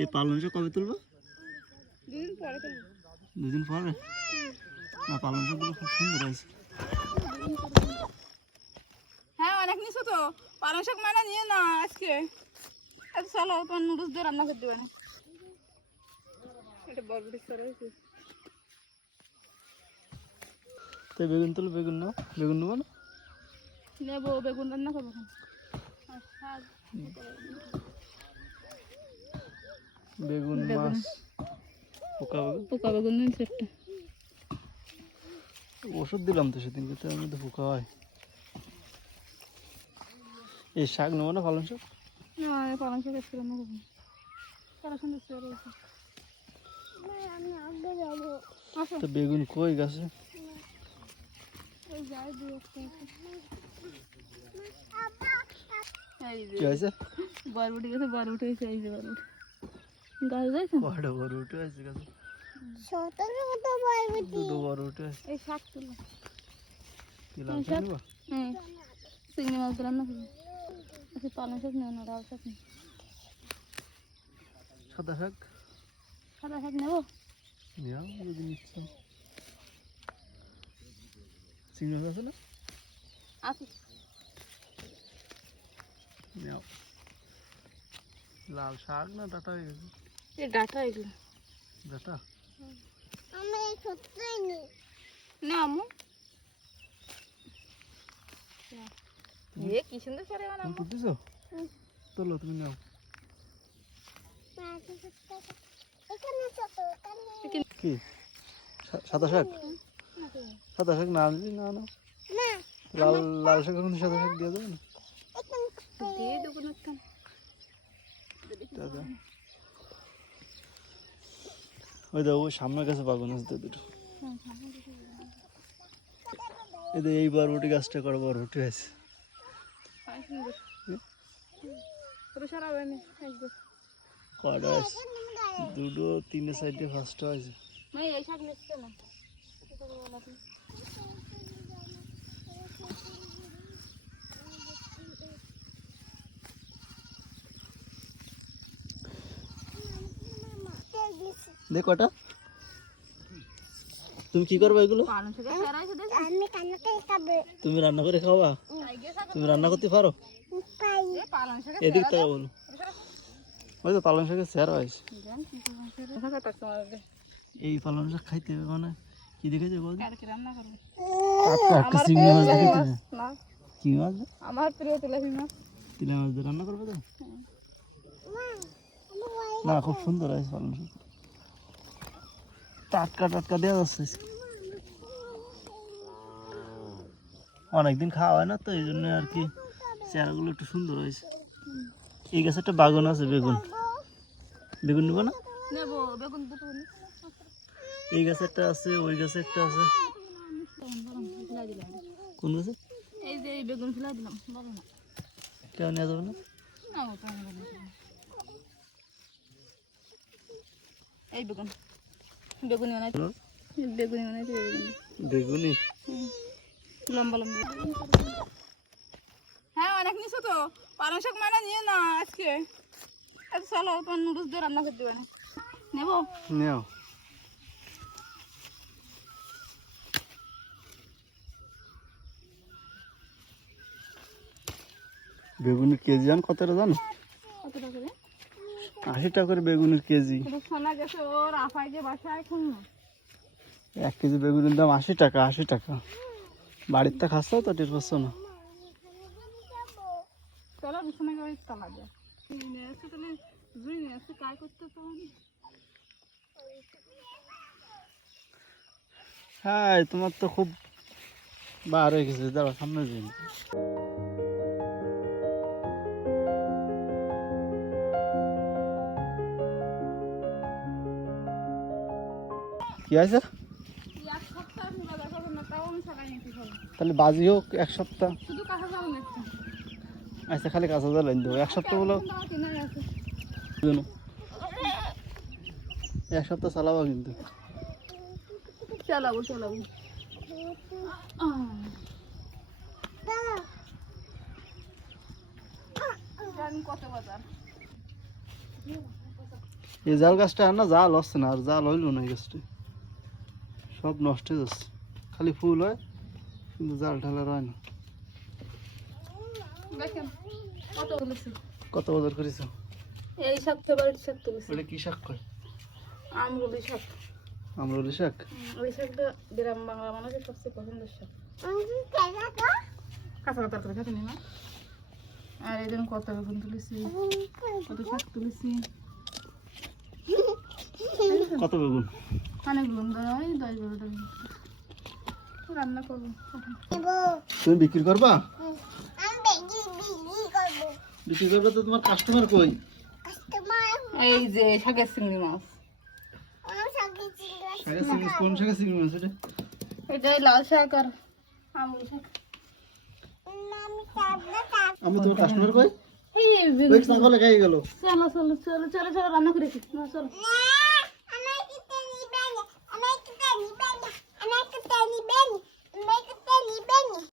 এই পালন শাক কবে তুলবো? দুদিন পরে দুদিন পরে? না পালন শাকগুলো খুব সুন্দর আছে হ্যাঁ অনেক নিছো তো। পালং শাক মানে নিয়ে না আজকে। আচ্ছা চলো তোমার নুডলস দিয়ে রান্না করতে পারে। এটা সরে তো বেগুন তুলো বেগুন না বেগুন নেব না? নেব বেগুন রান্না করব। বেগুন। মাছ। পোকা বেগুন? পোকা বেগুন নিয়েছে একটা। ওষুধ দিলাম তো সেদিন কিন্তু এর মধ্যে পোকা হয়। এই শাক নেব না পালন শাক? না পালং শাক সারা সুন্দর সরে হয়েছে তো বেগুন কই গাছে এই যাই দুই একটা আছে। এই যে কি হয়েছে বরবটি গেছে বরবটি হয়েছে এই যে বরবটি গাছ বড় উঠে আছে গাছে দুটো বড় উঠে আছে এই শাক তুলো কি? নেব হুম চিংড়ি মাছ রান্না আচ্ছা পালং শাক নেব না ডাল শাক নেব সাদা শাক সাদা শাক নেব যদি চিংড়ি মাছ আছে না আছে নেও লাল শাক না ডাটা হয়ে গেছে এই ডাটা এগুলো ডাটা না আমু এ কি সুন্দর করে তুমি বানাবো তুলতেছো তোলো তুমি নাও কি সাদা শাক সাদা শাক না আনবি না না লাল লাল শাক এখন সাদা শাক দিয়ে দেবে না দিয়ে দেবো না দাদা। ওই দেখো ওই সামনের কাছে বাগান আছে দুটো এদের এই বরবটি গাছটা করে বরবটি একদম। কটা আছে। দুটো তিনটে সাইডে ফার্স্ট আছে। এই শাক নিচ্ছে না। দেখ কটা। তুমি কি করবে এগুলো? পালং শাকের চারা এসে দেখি তুমি রান্না করে খাওয়া? তুমি রান্না করতে পারো? এদিক থেকে বলো। ওই তো পালং শাকের স্যার কাটা তোমার এই পালং শাক খাইতে হবে মানে। কি দেখেছে বল? কালকে রান্না করব একটা চিংড়ি মাছ না কি মাছ? আমার প্রিয় তেলাপি মাছ। তিলা মাছ রান্না করবে তো? না খুব সুন্দর আছে পালং শাক টাটকা টাটকা দেওয়া যাচ্ছে। অনেকদিন খাওয়া হয় না তো এই জন্য আর কি চেহারাগুলো একটু সুন্দর হয়েছে। এই গাছে একটা বাগান আছে বেগুন। বেগুন নেব না। এই গাছে একটা আছে ওই গাছে একটা আছে। কোন গাছে? এই যে বেগুন ফেলাই দিলাম কেউ নেওয়া যাবে না। এই বেগুন। বেগুনি বানাই বেগুনি বানাইছি বেগুনি। লম্বা লম্বা। হ্যাঁ অনেক নিছো তো। পালং শাক মানে নিয়ে না আজকে। আচ্ছা চলো তোমার নুডলস দিয়ে রান্না করতে পারে নেব? নেও। বেগুনের কেজি জান কত টাকা জানো? আশি টাকা করে বেগুনের কেজি। শোনা গেছে ওর আফাই যে বাসায় এখন এক কেজি বেগুনের দাম আশি টাকা আশি টাকা। বাড়িতে খাচ্ছ তো টের পাচ্ছ না? তো হ্যাঁ তোমার তো খুব বার হয়ে গেছে দাঁড়া সামনে যাই। নিতে পারব তাহলে বাজি হোক এক সপ্তাহ। আচ্ছা খালি কাঁচা জাল আনি দেবো এক সপ্তাহ বলো এক সপ্তাহ চালাবো কিন্তু। চালাবো চালাবো। এই জাল গাছটা আর না জাল হচ্ছে না আর জাল হইল না এই গাছটা। সব নষ্ট হয়ে যাচ্ছে। খালি ফুল হয় কিন্তু জাল ঢালার হয় না। কত বাজার করেছ? এই শাক ফেভারিট শাক তুলেছি ওটা কি শাক কয়? আমরুলি শাক। আমরলি শাক? ওই শাকটা গ্রাম বাংলা মানুষের সবচেয়ে পছন্দের শাক। কাঁচা কাঁচা করে খাতে না আর কত বেগুন তুলেছি। কত শাক তুলেছি। কত বেগুন? অনেক ধরো দশ বারোটা রান্না করব। তুমি বিক্রি করবা? বিক্রি করবে তো তোমার কাস্টমার কই? এই যে শাকের চিংড়ি মাছ। শাকের চিংড়ি কোন শাকের চিংড়ি মাছ এটা? এটা লাল শাক আর আমুল শাক। আমি তোমার কাস্টমার কই? এই গেল। চলো চলো চলো চলো চলো রান্না করেছি চলো।